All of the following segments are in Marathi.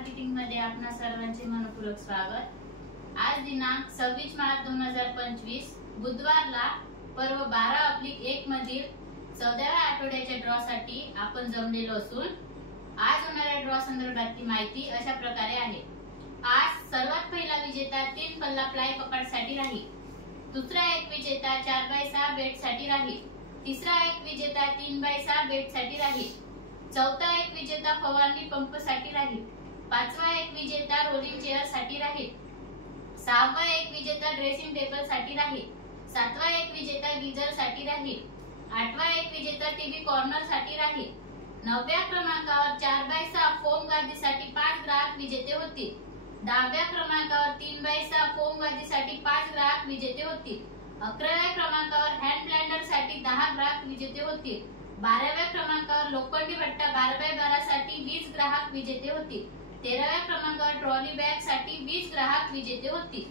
मार्केटिंग मध्ये आपणा सर्वांचे मनपूर्वक स्वागत। आज दिनांक 26 मार्च 2025 बुधवारला पर्व 12/1 मधील 14व्या आठवड्याच्या ड्रॉ साठी आपण जमलेलो असून आज होणाऱ्या ड्रॉ संदर्भातली माहिती अशा प्रकारे आहे। आज सर्वात पहिला विजेता 3 पल्ला प्लाय कपाट साठी राहील, दुसरा एक विजेता 4x6 बेड साठी राहील, तिसरा एक विजेता 3x6 बेड साठी राहील, चौथा एक विजेता फवारणी पंप साठी राहील, पाचवा एक विजेता रोलिंग चेअर साठी राहील, सहावा एक विजेता ड्रेसिंग टेबल साठी राहील, सातवा एक विजेता गीजर साठी राहील, आठवा एक विजेता टीव्ही कॉर्नर साठी राहील, 9व्या क्रमांकावर 4x6 फोम गादीसाठी 5 ग्राहक विजेते होतील, 10व्या क्रमांकावर 3x6 फोम गादीसाठी 5 ग्राहक विजेते होतील, 11व्या क्रमांकावर हँड ब्लेंडर साठी 10 ग्राहक विजेते होतील, 12व्या क्रमांकावर लोखंडी भट्टा 12x12 साठी 20 ग्राहक विजेते होतील, 13व्या क्रमांकावर ट्रॉली बॅग साठी 20 ग्राहक विजेते होतील।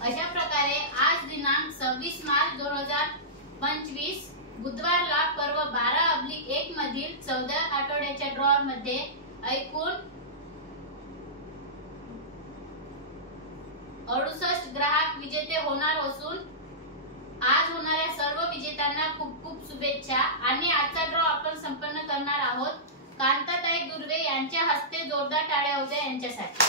अशा प्रकारे आज दिनांक 26 मार्च 2025 बुधवारला पर्व 12/1 मधील 14 आठवड्याच्या ड्रॉ मध्ये एकूण 68 ग्राहक विजेते होणार असून आज होणाऱ्या सर्व विजेत्यांना खूप खूप शुभेच्छा। आणि आजचा ड्रॉ आपण संपन्न करणार आहोत कांताताई दुर्वे यांच्या हस्ते। जोरदार टाळ्या होऊ द्या यांच्यासाठी।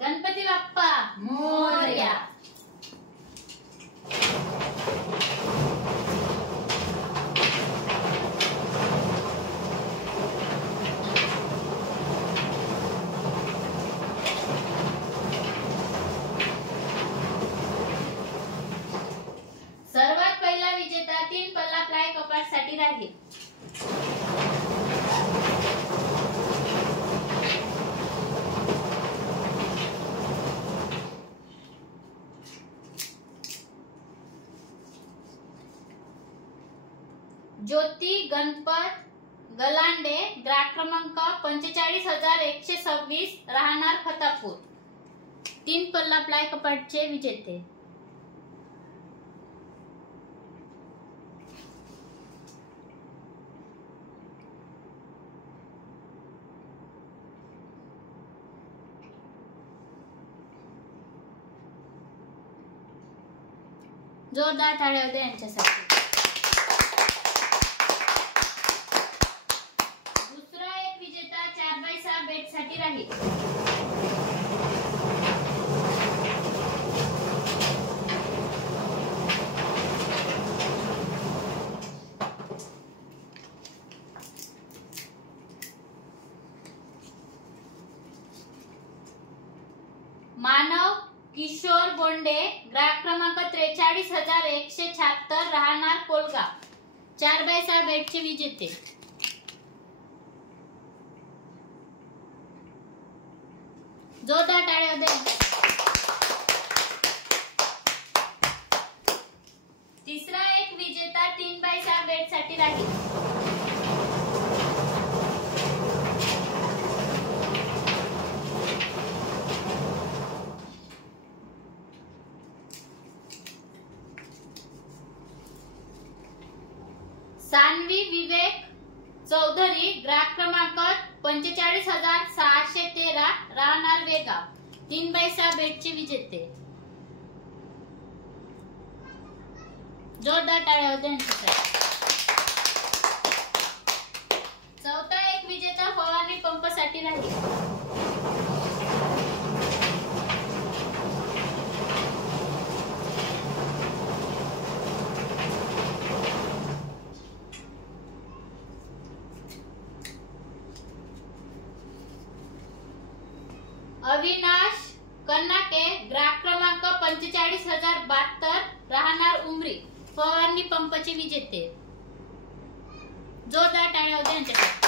गणपती बाप्पा मोरया। सर्वात पहिला विजेता 3 पल्ला प्लाय कपाट साठी राहील। ज्योती गणपत गलांडे, ग्राहक क्रमांक 45,126, राहणार फतापूर, 3 पल्ला प्लाय कपाटचे विजेते। जोरदार टाळ्या होऊ द्या यांच्यासाठी। बेड साठी राहील। मानव किशोर बोंडे, ग्राहक क्रमांक 43,176, राहणार कोलगाव, 4x6 बेडचे विजेते। जोरदार टाळ्या होऊ द्या। तिसरा एक विजेता 3x6 बेड साठी राहील। सानवी विवेक चौधरी, ग्राहक क्रमांक 45,613, राहणार वेगाव, 3x6 बेडचे विजेते। जोरदार टाळ्या होऊ द्या यांच्यासाठी। चौथा एक विजेता फवारणी पंप साठी राहील। ग्राहक क्रमांक 45,072 राहणार उमरी फवारणी पंपचे विजेते. जोरदार टाळ्या होत्या यांच्यासाठी.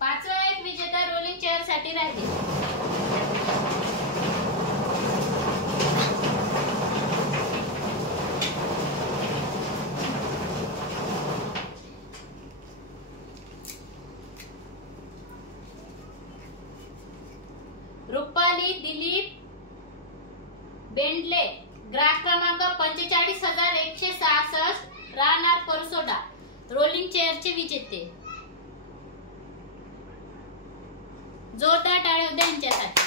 पाचवा एक विजेता रोलिंग चेअर साठी राहिले. रुपाली दिलीप बेंडले ग्राहक क्रमांक 45,166 राहणार परसोडा रोलिंग चेअरचे विजेते. जोरदार टाळ्या होत्या यांच्यासाठी.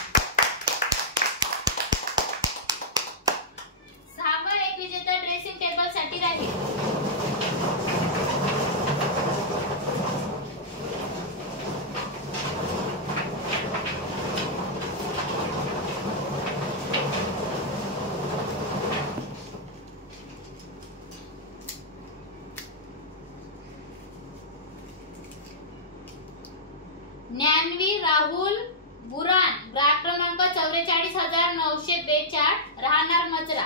सहावा एक विजेता ड्रेसिंग टेबल साठी राहील. ज्ञानवी राहुल बुरान ग्राहक क्रमांक 44,942 राहणार मजरा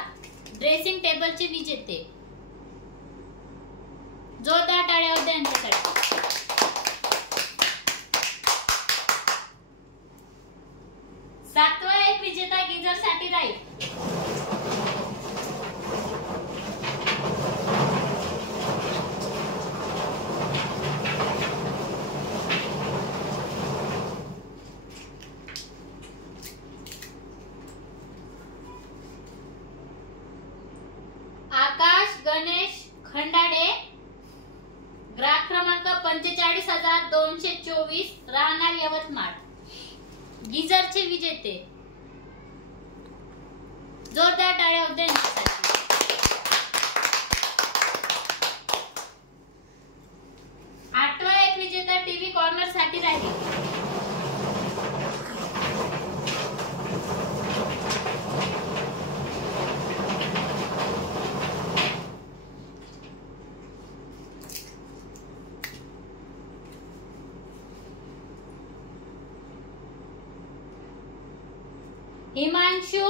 ड्रेसिंग टेबलचे विजेते. जोरदार टाळ्या होत्या यांच्यासाठी. सातवा एक विजेता गिझर साठी राहील. आकाश गणेश खंडाडे ग्राहक क्रमांक 45,224 राहणार यवतमाळ गिझरचे विजेते. जोरदार टाळ्या होत्या यांच्यासाठी. आठवा एक विजेता टीव्ही कॉर्नर साठी राहील. हिमांशु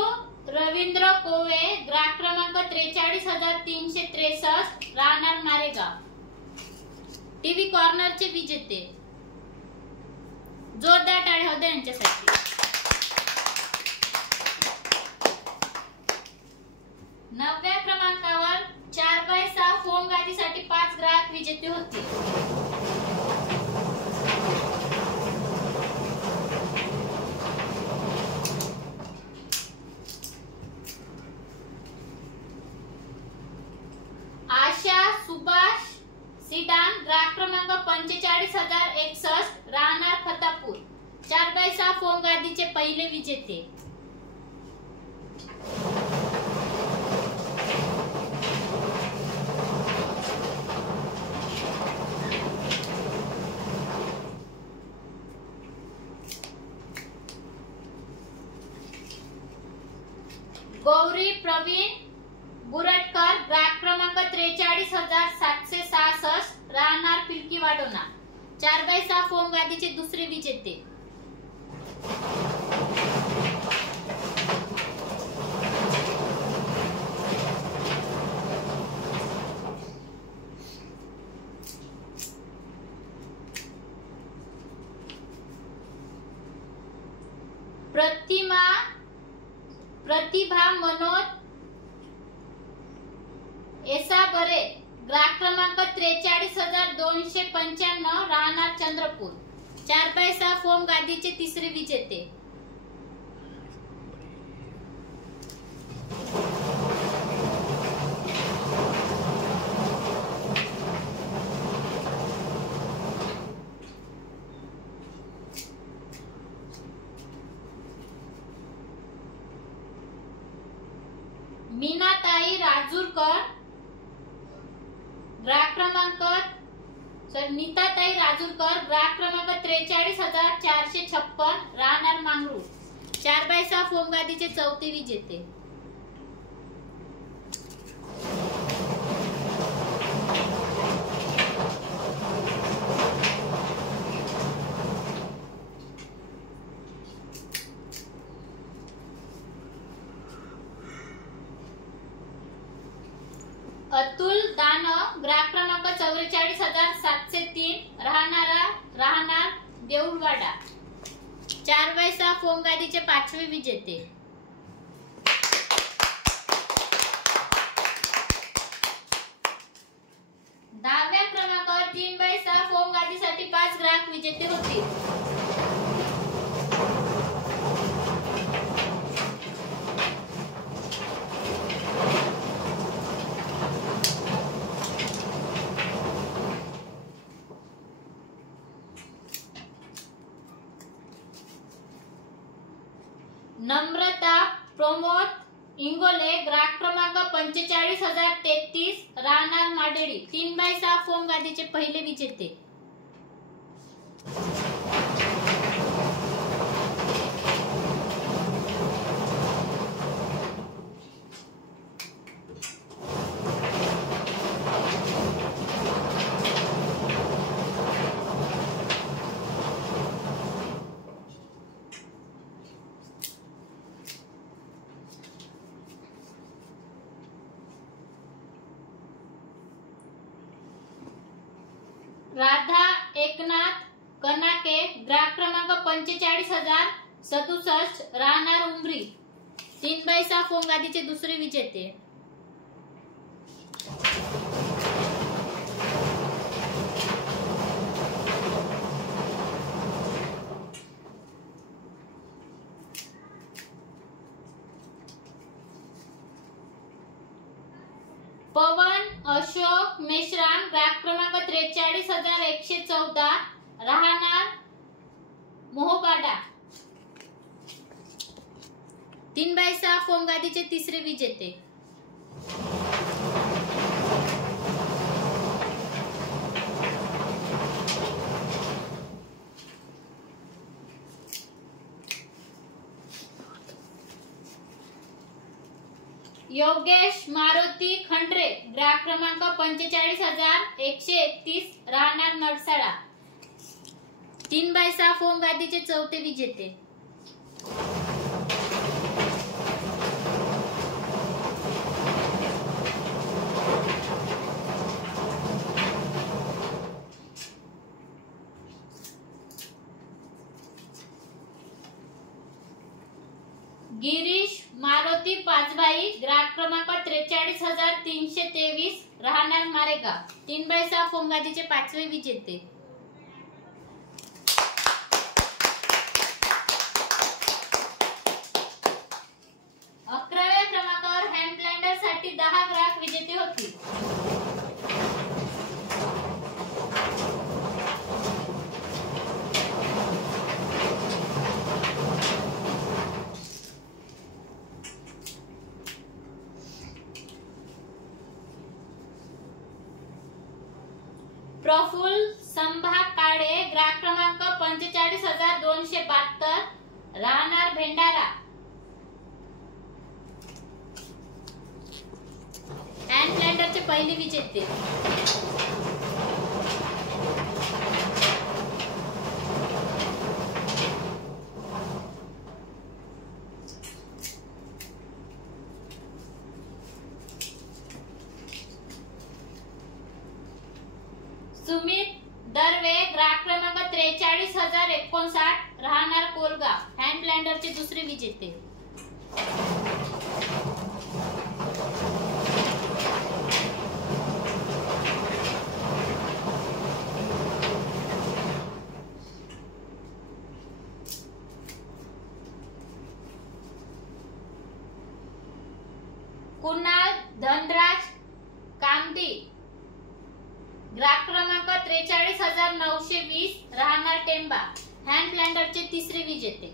रवींद्र कोवे ग्राहक क्रमांक 43,363 राहणार मारेगाव टीव्ही कॉर्नरचे विजेते. जोरदार टाळ्या होत्या यांच्यासाठी. नवव्या क्रमांकावर 4x6 फोम गादीसाठी 5 ग्राहक विजेते होते. आशा सुभाष सिडान ग्राहक क्रमांक 45,061 राहणार फतापूर 4x6 फोम गादीचे पहिले विजेते. गौरी प्रवीण बुरटकर ग्राहक क्रमांक 43,766 राहणार पिलकी वाडोना 4x6 फोम गादीचे दुसरे विजेते. प्रतिभा मनोज एसाबरे ग्राहक क्रमांक 43,295 राहणार चंद्रपूर 4x6 फोम गादीचे तिसरे विजेते. मीनाताई राजूरकर ग्राहक क्रमांक नीताताई राजूरकर ग्राहक क्रमांक 43,456 राहणार मांगरू 4x6 फोम गादीचे चौथे विजेते. अतुल दानव ग्राहक क्रमांक 44,703 राहणार देऊळवाडा 4x6 फोम गादीचे 5वे विजेते. दहाव्या क्रमांकावर 3x6 फोम गादीसाठी 5 ग्राहक विजेते होतील. नम्रता प्रमोद इंगोले ग्राहक क्रमांक 45,033 राहणार माडेडी 3x6 फोम गादीचे पहिले विजेते. राधा एकनाथ कनाके ग्राहक क्रमांक 45,067 राहणार उमरी 3x6 फोम गादीचे दुसरे विजेते. पवन अशोक मेश्राम ग्राहक क्रमांक 43,114 राहणार मोहपाडा 3x6 फोम गादीचे तिसरे विजेते. योगेश मारुती खंड्रे ग्राहक क्रमांक 45,131 राहणार नरसाळा 3x6 फोम गादीचे चौथे विजेते. गिरीश मारुती पाचबाई ग्राहक क्रमांक 43,323 राहणार मारेगाव 3x6 फोम गादीचे 5वे विजेते. अकराव्या क्रमांकावर हँड ब्लेंडर साठी 10 ग्राहक विजेते होतील. प्रफुल्ल संभा काळे ग्राहक क्रमांक 45,272 राहणार भेंडारा हँड ब्लेंडरचे पहिले विजेते. सुमित दरवे ग्राहक क्रमांक 43,059 राहणार कोलगाव हँड ब्लेंडरचे दुसरे विजेते. कुणाल धनराज कामडी ग्राहक क्रमांक 43,920 राहणार टेंबा हँड ब्लेंडरचे तिसरे विजेते.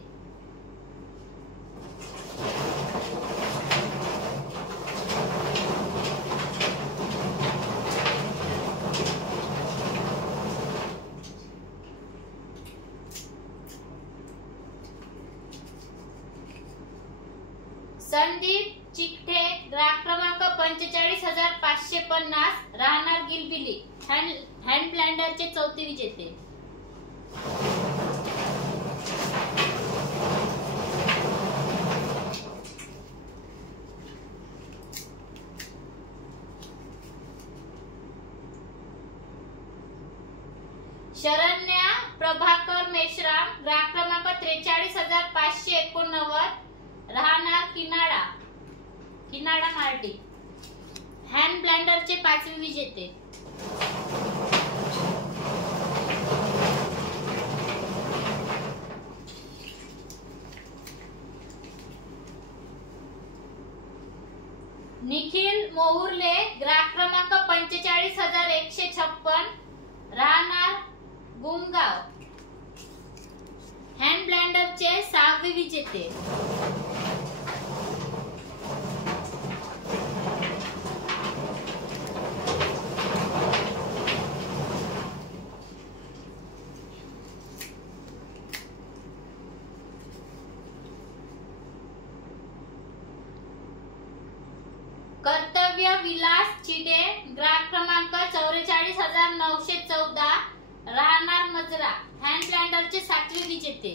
संदीप चिकठे ग्राहक क्रमांक 45,550 राहणार गिलबिली हँड ब्लेंडरचे चौथे विजेते. शरण्या प्रभाकर मेश्राम, ग्राहक क्रमांक 43,589, राहणार किनाडा मार्डी, हँड ब्लेंडरचे 5वे विजेते. निखिल मोहुर्ले, ग्राहक क्रमांक 45,156, राहणार गुमगाव, हँड ब्लेंडरचे 6वे विजेते. कर्तव्य विलास चिडे, ग्राहक क्रमांक 44,914, राहणार मजरा, हँड ब्लेंडरचे 7वे विजेते.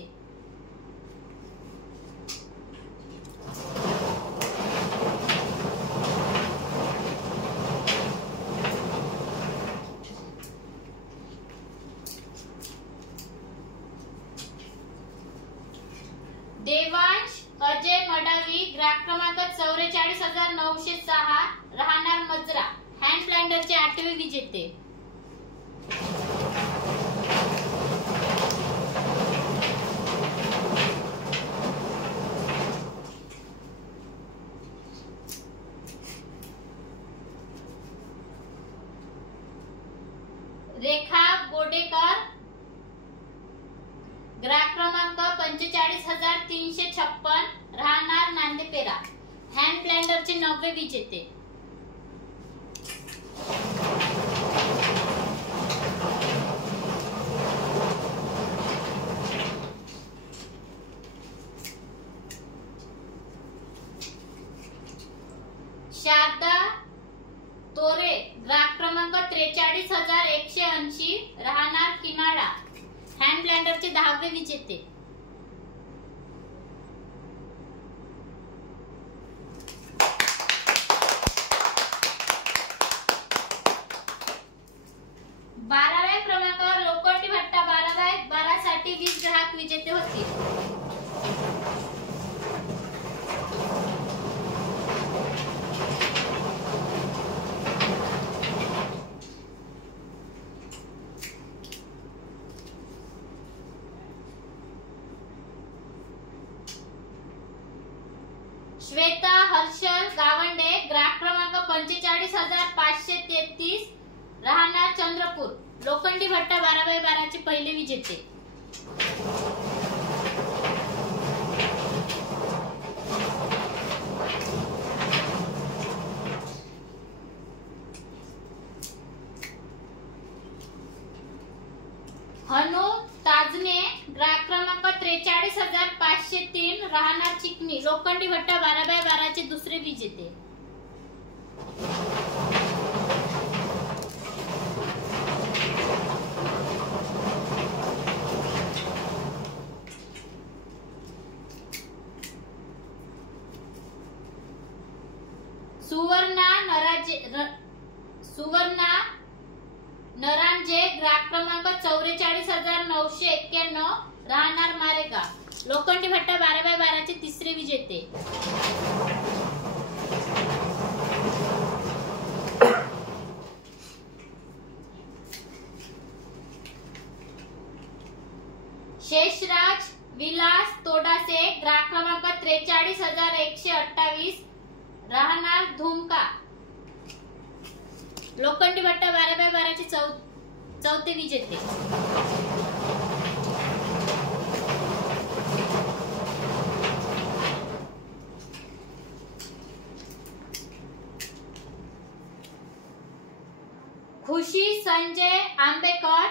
देवांश अजय मडावी, ग्राहक क्रमांक 44,906, राहणार मजरा, हँड ब्लेंडरचे 8वे विजेते. रेखा गोडेकर, ग्राहक क्रमांक 45,356, राहणार नांदेपेरा, हँड ब्लेंडरचे 9वे विजेते. शारदा तोरे, ग्राहक क्रमांक 43,180, राहणार किनाडा, हँड ब्लेंडरचे 10वे विजेते. बाराव्या क्रमांकावर लोखंडी भट्टा 12/12 साठी 20 ग्राहक विजेते होतील. श्वेता हर्षल गावंडे, ग्राहक क्रमांक 45,533, राहणार चंद्रपूर, लोखंडी भट्टा 12/12 चे पहिले विजेते. हनु ताजने, ग्राहक क्रमांक 43,503, राहणार चिकनी, लोखंडी भट्टा 12/12 चे दुसरे विजेते. सुवर्णा नरांजे, ग्राहक क्रमांक 44,991, राहणार मारेगाव, लोखंडी भट्टा 12/12 चे तिसरे विजेते. शेषराज विलास तोडासे, ग्राहक क्रमांक 43,128, राहणार धुमका, लोखंडी भट्टा 12/12 चे चौथे विजेते. खुशी संजय आंबेकर,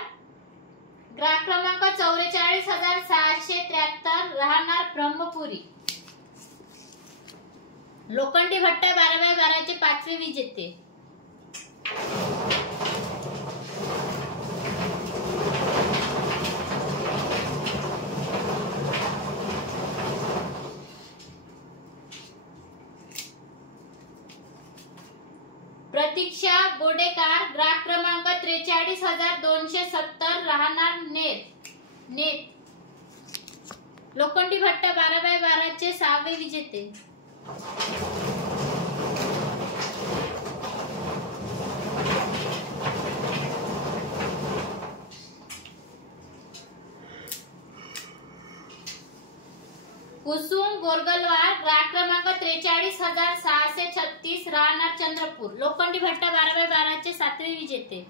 ग्राहक क्रमांक 44,673, राहणार ब्रह्मपुरी, लोखंडी भट्टा 12/12 चे 5वे विजेते. प्रतीक्षा बोडेकार, ग्राहक क्रमांक 43,270, राहणार नेत. लोखंडी भट्टा 12x12 चे 6वे विजेते. कुसुम गोरगलवार, ग्राहक क्रमांक 43,636, राहणार चंद्रपूर. लोखंडी भट्टा 12x12 चे 7वे विजेते.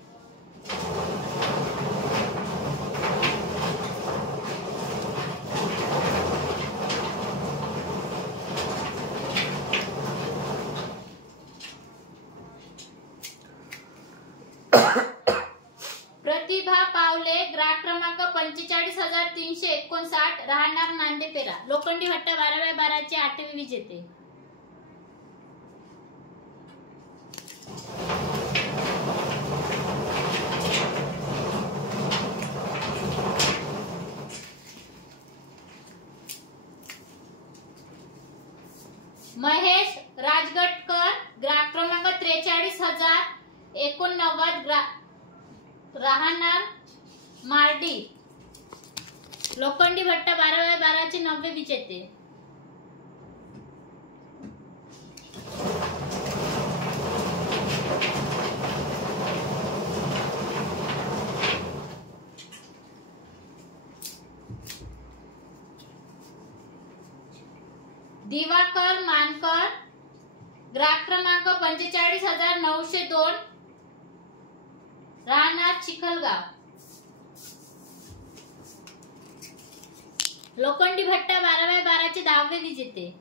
प्रतिभा पावले, ग्राहक क्रमांक 45,359, राहणार नांदेपेरा. लोखंडी भट्टा 12x12 चे 8वे विजेते. महेश राजगटकर, ग्राहक क्रमांक 43,089, राहणार मार्डी. लोखंडी भट्टा 12x12 चे 9वे विजेते. दिवाकर मानकर, ग्राहक क्रमांक 45,902, राहणार चिखलगाव. लोखंडी भट्टा 12x12 चे 10वे विजेते.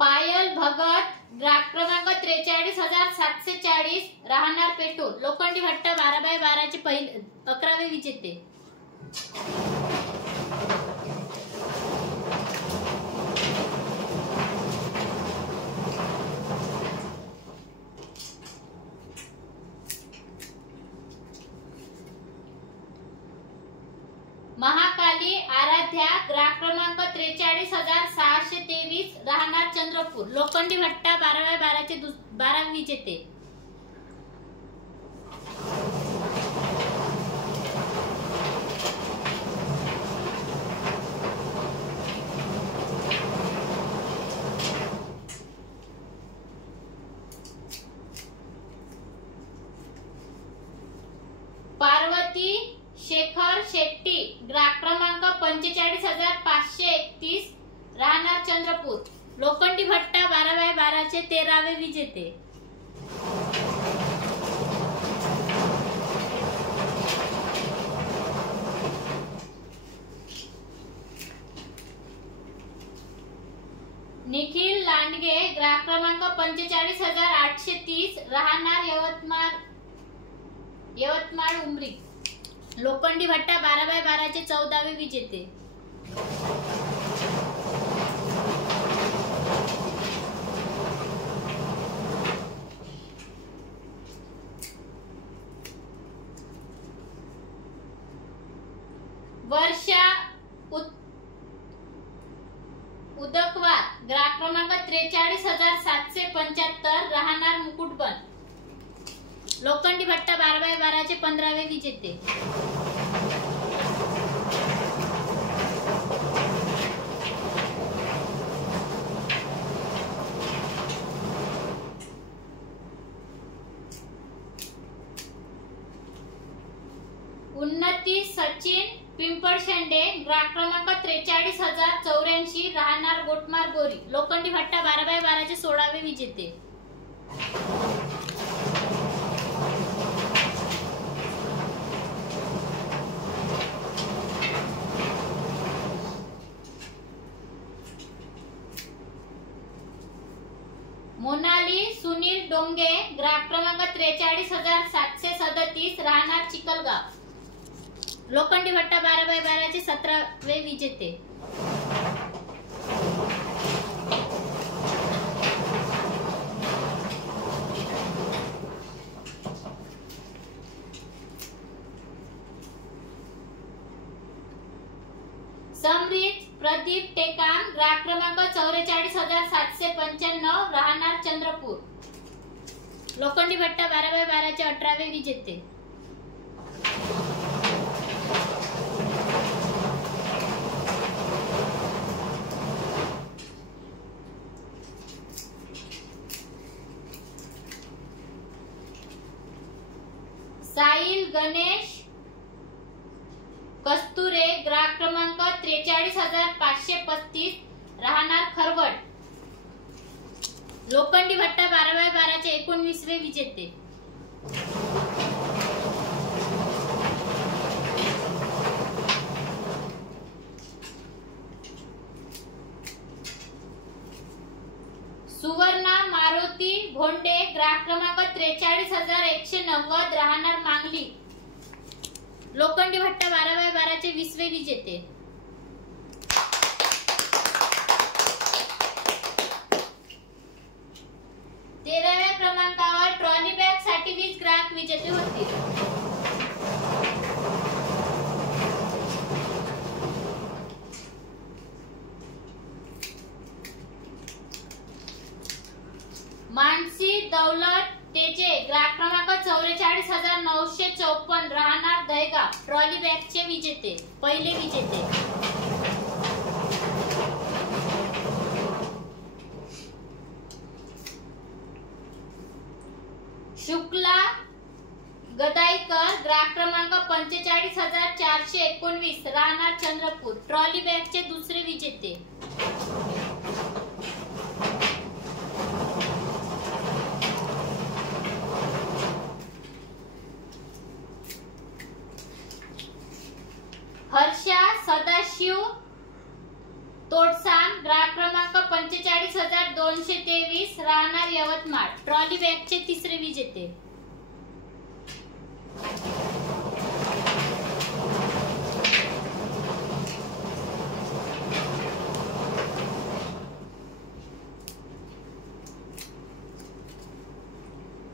पायल भगत, ग्राहक क्रमांक 43,740, राहणार पेटूर. लोखंडी भट्टा 12x12 चे 11वे विजेते. महाकाली आराध्या, ग्राहक क्रमांक 43,623, राहणार चंद्रपूर. लोखंडी भट्टा 12x12 चे 12वे विजेते. पार्वती शेखर शेट्टी, ग्राहक क्रमांक 45,531, राहणार चंद्रपूर. लोखंडी भट्टा 12x12 चे 13वे विजेते. निखिल लांडगे, ग्राहक क्रमांक 45,830, राहणार यवतमाळ उमरी. लोखंडी भट्टा 12x12 चे 14वे विजेते. वर्षा उदकवार, ग्राहक क्रमांक 43,775, राहणार मुकुटबन. लोखंडी भट्टा 12x12 चे 15वे विजेते. उन्नती सचिन पिंपळशेंडे, ग्राहक क्रमांक 43,084, राहणार गोटमार गोरी. लोखंडी भट्टा 12x12 चे 16वे विजेते. मोनाली सुनील डोंगे, ग्राहक क्रमांक 43,737, राहणार चिखलगाव. लोखंडी भट्टा 12x12 चे 17वे विजेते. प्रदीप टेकाम, ग्राहक क्रमांक 44,795, राहणार चंद्रपूर. लोखंडी भट्टा 12x12 चे 18वे विजेते. साहिल गणेश कस्तुरे, ग्राहक क्रमांक 43,535, राहणार खरवड. लोखंडी भट्टा 12x12 चे 19वे विजेते. सुवर्णा मारुती भोंडे, ग्राहक क्रमांक 43,190, राहणार मांगली. लोखंडी भट्टा 12x12 चे 20वे विजेते. तेराव्या क्रमांकावर ट्रॉली बॅग साठी 20 ग्राहक विजेते होतील. मानसी दौलत तेजे, ग्राहक क्रमांक 44,954, राहणार दहेगाव, ट्रॉली बॅगचे विजेते, पहिले विजेते. शुक्ला गदाईकर, ग्राहक क्रमांक 45,419, राहणार चंद्रपूर, ट्रॉली बॅगचे दुसरे विजेते. हर्षा सदाशिव तोडसाम, ग्राहक क्रमांक 45,223, राहणार यवतमाळ, ट्रॉली बॅगचे तिसरे विजेते.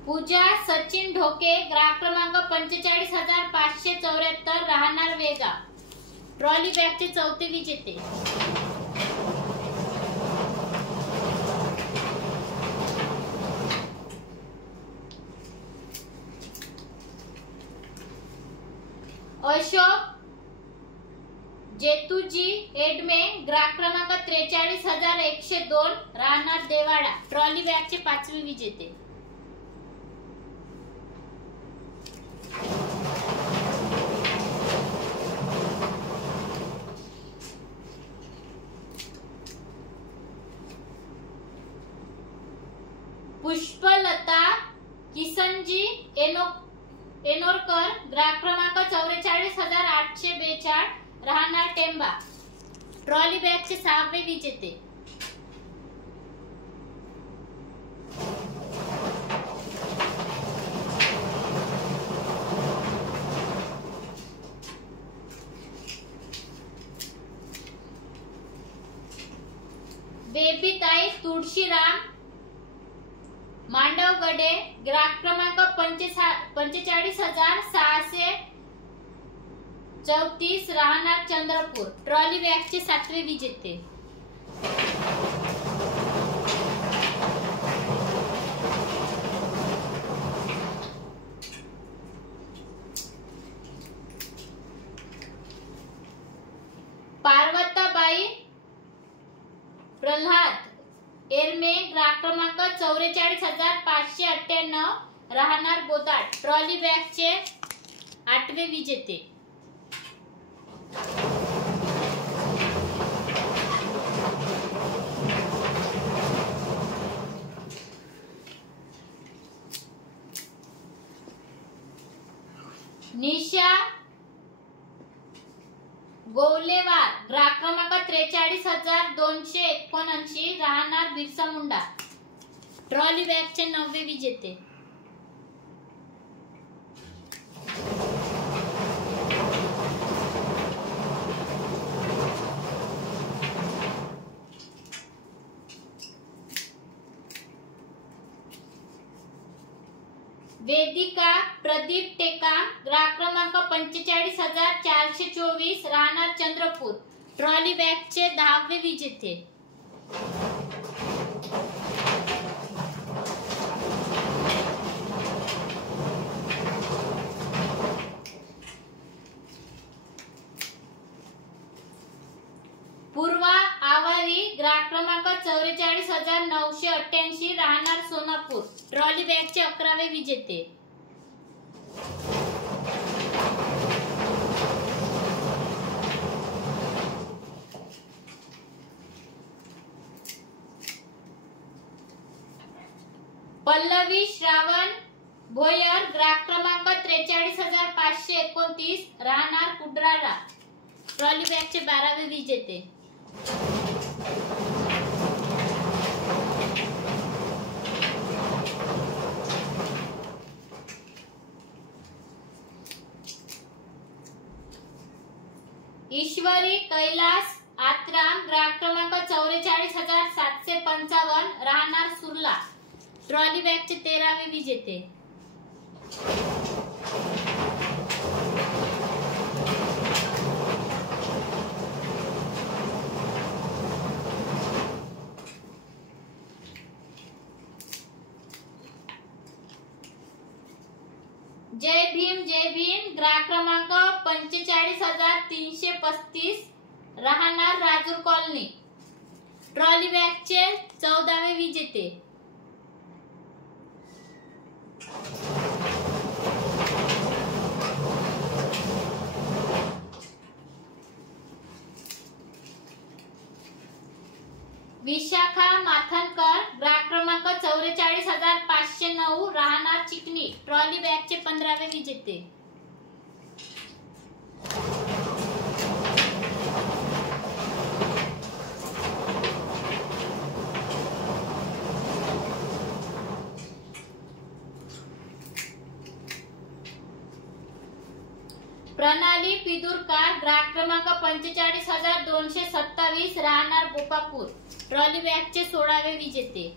पूजा सचिन ढोके, ग्राहक क्रमांक 45,574, राहणार वेगा, ट्रॉली बॅगचे चौथे विजेते. अशोक जेतुजी एडमे, ग्राहक क्रमांक 43,102, राहणार देवाडा, ट्रॉली बॅगचे पाचवे विजेते. पुष्पलता किसनजी एनोरकर, ग्राहक क्रमांक 44,842, राहणार टेंबा, ट्रॉली बॅगचे 6वे विजेते. बेबीताई तुळशीराम मांडवगडे, ग्राहक क्रमांक 45,634, राहणार चंद्रपूर, ट्रॉली बॅगचे 7वे विजेते. पार्वताबाई प्रल्हाद एरमे, ग्राहक क्रमांक 44,598, राहणार बोदाड, ट्रॉली बॅगचे 8वे विजेते. निशा गोवलेवार, ग्राहक क्रमांक 43,279, राहणार बिरसा मुंडा, ट्रॉली बॅगचे 9वे विजेते. वेदिका प्रदीप टेकाम, ग्राहक क्रमांक 45,424, राहणार चंद्रपूर, ट्रॉली बॅग बॅगचे 10वे विजेते. पूर्वा आवारी ग्राहक क्रमांक 44,988 राहणार सोनापूर ट्रॉली बॅगचे 11वे विजेते. पल्लवी श्रावण भोयर ग्राहक क्रमांक 43,529 राहणार कुडराळा ट्रॉली बॅगचे 12वे विजेते. ईश्वरी कैलास आत्राम ग्राहक क्रमांक 44,755 राहणार सुरला ट्रॉली बॅगचे 13वे विजेते. जय भीम ग्राहक क्रमांक 45,335 राहणार राजूर कॉलनी ट्रॉली बॅगचे 14वे विजेते. विशाखा माथनकर ग्राहक क्रमांक 44,509 राहणार चिकनी ट्रॉली बॅगचे 15वे विजेते. प्रणाली पिदुरकर ग्राहक क्रमांक 45,227 राहणार बोपापूर ट्रॉली बॅगचे 16वे विजेते.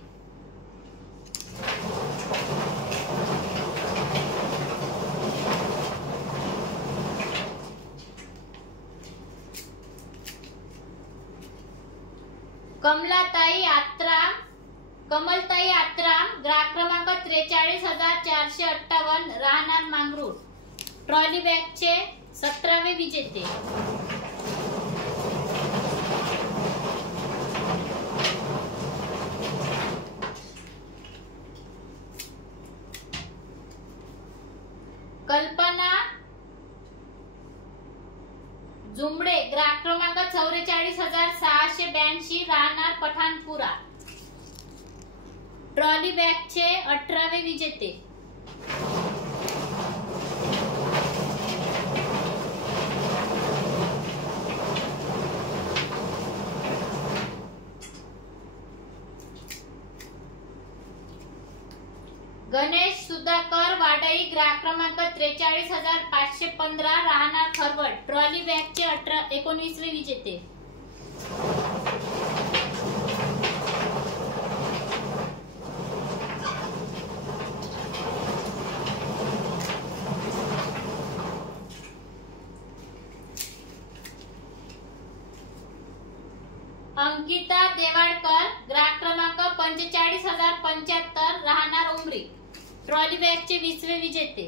कमलताई आत्राम ग्राहक क्रमांक 43,458 राहणार मांगरूळ ट्रॉली बॅगचे 17वे विजेते. कल्पना जुमडे ग्राहक क्रमांक 44,682 राहणार पठाणपुरा ट्रॉली बॅगचे 18वे विजेते. गणेश सुधाकर वाडई ग्राहक क्रमांक 43,515 राहणार खरवड ट्रॉली बॅगचे 19वे विजेते. अंकिता देवाडकर ग्राहक क्रमांक 45,075 राहणार उमरी ट्रॉली बॅगचे 20वे विजेते.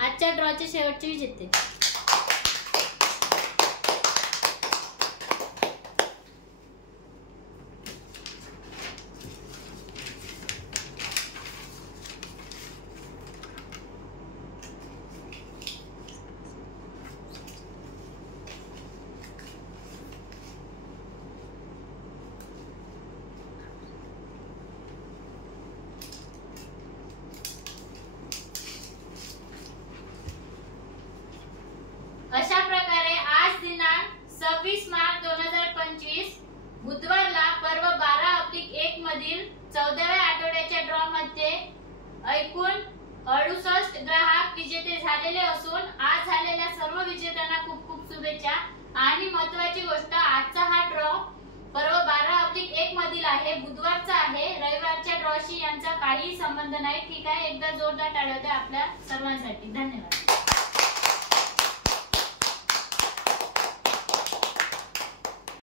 आजच्या ड्रॉचे शेवटचे विजेते. अशा प्रकारे आज दिनांक 26 मार्च 2025 बुधवारला पर्व 12/1 मधील 14व्या आठवड्याच्या ड्रॉ मध्ये एकूण 68 ग्राहक विजेते झालेले असून आज झालेल्या सर्व विजेत्यांना खूप खूप शुभेच्छा. आणि महत्त्वाची गोष्ट, आजचा हा ड्रॉ पर्व 12/1 मधील आहे, बुधवारचा आहे. रविवारच्या ड्रॉशी यांचा काही संबंध नाही. ठीक आहे, एकदा जोरदार टाळ्या द्या आपल्या सर्वांसाठी. धन्यवाद.